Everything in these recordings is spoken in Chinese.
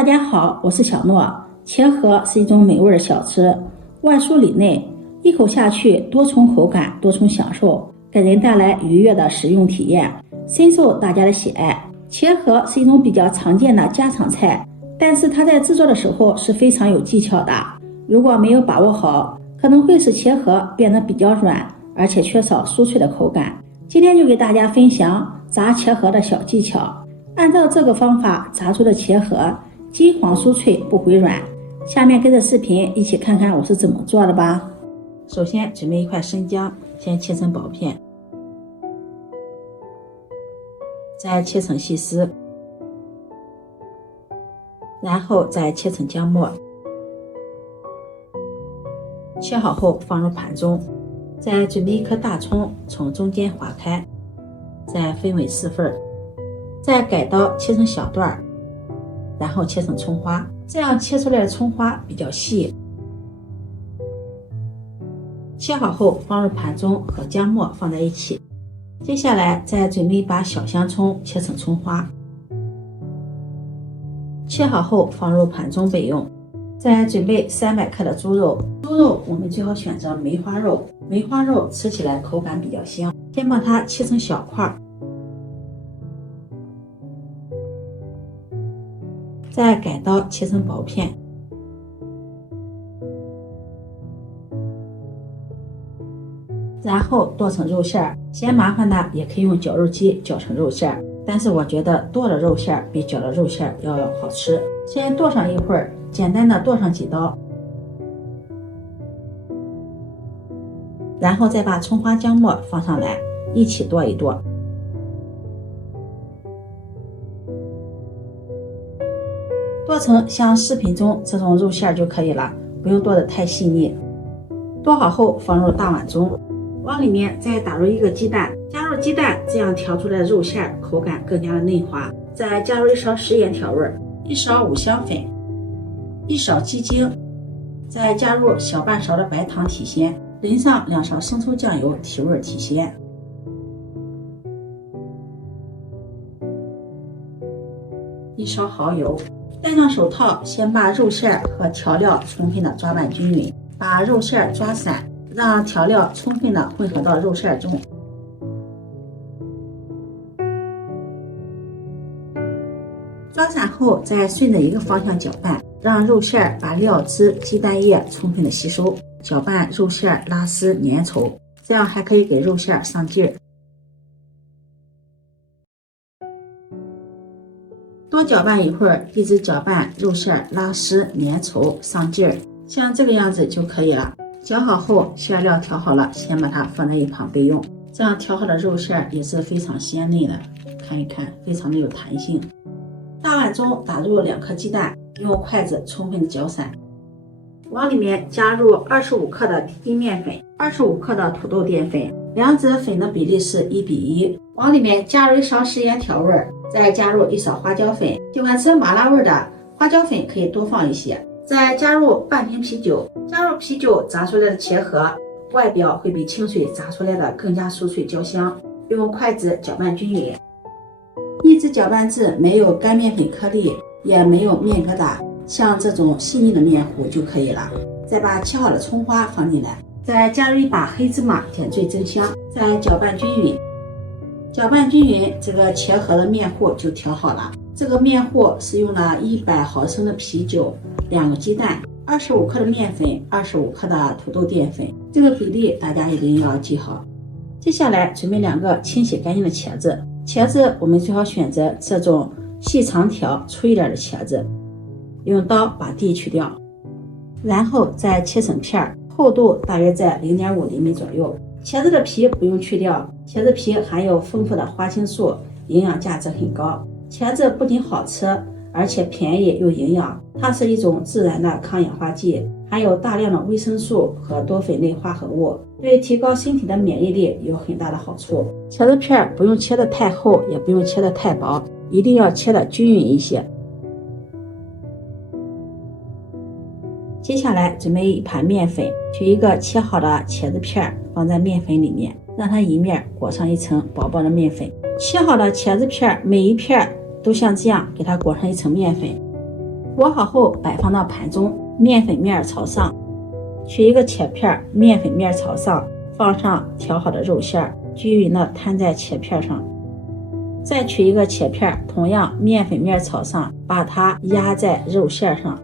大家好，我是小诺。茄盒是一种美味的小吃，外酥里内，一口下去多重口感，多重享受，给人带来愉悦的食用体验，深受大家的喜爱。茄盒是一种比较常见的家常菜，但是它在制作的时候是非常有技巧的，如果没有把握好，可能会使茄盒变得比较软，而且缺少酥脆的口感。今天就给大家分享炸茄盒的小技巧，按照这个方法炸出的茄盒金黄酥脆不回软。下面跟着视频一起看看我是怎么做的吧。首先准备一块生姜，先切成薄片，再切成细丝，然后再切成姜末。切好后放入盘中，再准备一颗大葱，从中间划开，再分为4份，再改刀切成小段，然后切成葱花，这样切出来的葱花比较细。切好后放入盘中，和姜末放在一起。接下来再准备一把小香葱，切成葱花，切好后放入盘中备用。再准备300克的猪肉，猪肉我们最好选择梅花肉，梅花肉吃起来口感比较香。先把它切成小块，再改刀切成薄片，然后剁成肉馅儿。嫌麻烦的也可以用绞肉机绞成肉馅儿，但是我觉得剁的肉馅儿比绞的肉馅儿要好吃。先剁上一会儿，简单的剁上几刀，然后再把葱花姜末放上来，一起剁一剁。剁成像视频中这种肉馅就可以了，不用剁得太细腻。剁好后放入大碗中，往里面再打入1个鸡蛋，加入鸡蛋，这样调出来的肉馅口感更加的嫩滑。再加入1勺食盐调味，1勺五香粉，1勺鸡精，再加入小半勺的白糖提鲜，淋上2勺生抽酱油提味提鲜。1勺蚝油。戴上手套，先把肉馅和调料充分的抓拌均匀，把肉馅抓散，让调料充分的混合到肉馅中。抓散后，再顺着一个方向搅拌，让肉馅把料汁、鸡蛋液充分的吸收，搅拌肉馅拉丝粘稠，这样还可以给肉馅上劲儿。多搅拌一会儿，一直搅拌肉馅拉丝粘稠上劲儿，像这个样子就可以了。搅好后，馅料调好了，先把它放在一旁备用。这样调好的肉馅也是非常鲜嫩的，看一看，非常的有弹性。大碗中打入2颗鸡蛋，用筷子充分的搅散，往里面加入25克的低筋面粉，25克的土豆淀粉，两者粉的比例是1比1。往里面加入1勺食盐调味，再加入1勺花椒粉，喜欢吃麻辣味的花椒粉可以多放一些。再加入半瓶啤酒，加入啤酒炸出来的茄盒，外表会比清水炸出来的更加酥脆焦香。用筷子搅拌均匀，一直搅拌至没有干面粉颗粒，也没有面疙瘩，像这种细腻的面糊就可以了。再把切好的葱花放进来，再加入1把黑芝麻点缀增香，再搅拌均匀。搅拌均匀，这个茄盒的面糊就调好了。这个面糊是用了100毫升的啤酒、2个鸡蛋、25克的面粉、25克的土豆淀粉，这个比例大家一定要记好。接下来准备2个清洗干净的茄子，茄子我们最好选择这种细长条粗一点的茄子，用刀把蒂去掉，然后再切成片，厚度大约在0.5厘米左右。茄子的皮不用去掉，茄子皮含有丰富的花青素，营养价值很高。茄子不仅好吃，而且便宜又营养，它是一种自然的抗氧化剂，含有大量的维生素和多酚类化合物，对提高身体的免疫力有很大的好处。茄子片不用切得太厚，也不用切得太薄，一定要切得均匀一些。接下来准备1盘面粉，取一个切好的茄子片放在面粉里面，让它一面裹上一层薄薄的面粉。切好的茄子片每一片都像这样给它裹上一层面粉，裹好后摆放到盘中，面粉面朝上，取一个切片，面粉面朝上，放上调好的肉馅，均匀的摊在切片上。再取一个切片，同样面粉面朝上，把它压在肉馅上，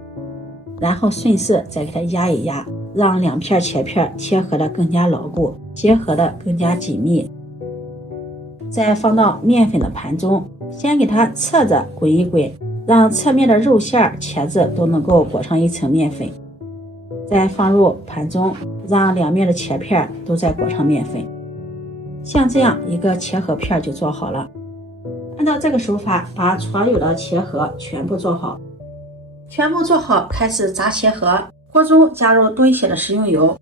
然后顺势再给它压一压，让两片切片贴合的更加牢固，结合的更加紧密。再放到面粉的盘中，先给它侧着滚一滚，让侧面的肉馅茄子都能够裹上一层面粉。再放入盘中，让两面的切片都再裹上面粉。像这样一个切合片就做好了。按照这个手法，把所有的切合全部做好。全部做好，开始炸切合。锅中加入多一些的食用油，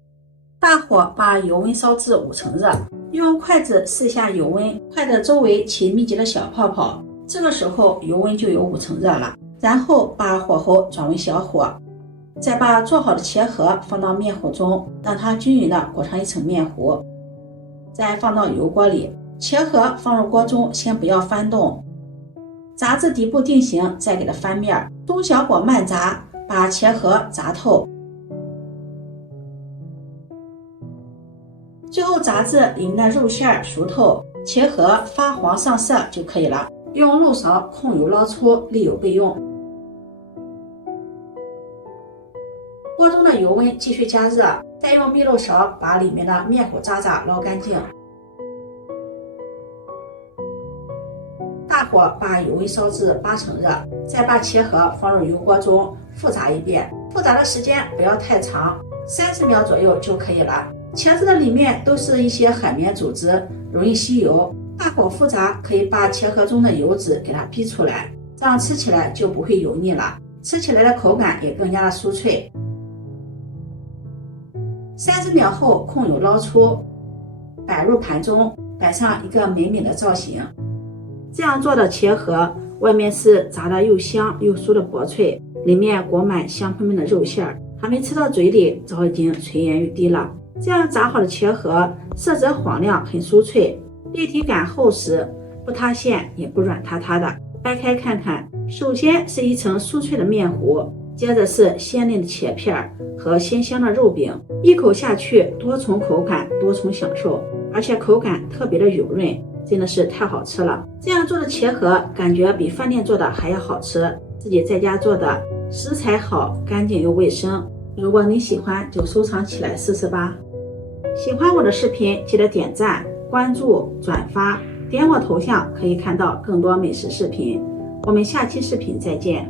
大火把油温烧至5成热，用筷子试下油温，筷子周围起密集的小泡泡，这个时候油温就有5成热了。然后把火候转为小火，再把做好的切合放到面糊中，让它均匀的裹上一层面糊，再放到油锅里。切合放入锅中，先不要翻动，炸至底部定型，再给它翻面，中小火慢炸，把切合炸透。最后炸至里面的肉馅熟透，切合发黄上色就可以了。用漏勺控油捞出，沥油备用。锅中的油温继续加热，再用篦漏勺把里面的面糊渣渣捞干净。大火把油温烧至8成热，再把切合放入油锅中复炸一遍，复炸的时间不要太长，30秒左右就可以了。茄子的里面都是一些海绵组织，容易吸油，大火复炸可以把切合中的油脂给它逼出来，这样吃起来就不会油腻了，吃起来的口感也更加的酥脆。30秒后控油捞出，摆入盘中，摆上一个美美的造型。这样做的切合，外面是炸的又香又酥的薄脆，里面裹满香喷喷的肉馅，还没吃到嘴里，早已经垂涎欲滴了。这样炸好的切合，色泽黄亮，很酥脆，立体感厚实，不塌陷也不软塌塌的。掰开看看，首先是一层酥脆的面糊，接着是鲜嫩的切片和鲜香的肉饼，一口下去，多重口感，多重享受，而且口感特别的油润，真的是太好吃了。这样做的切合，感觉比饭店做的还要好吃，自己在家做的食材好，干净又卫生。如果你喜欢，就收藏起来试试吧。喜欢我的视频，记得点赞、关注、转发，点我头像可以看到更多美食视频。我们下期视频再见。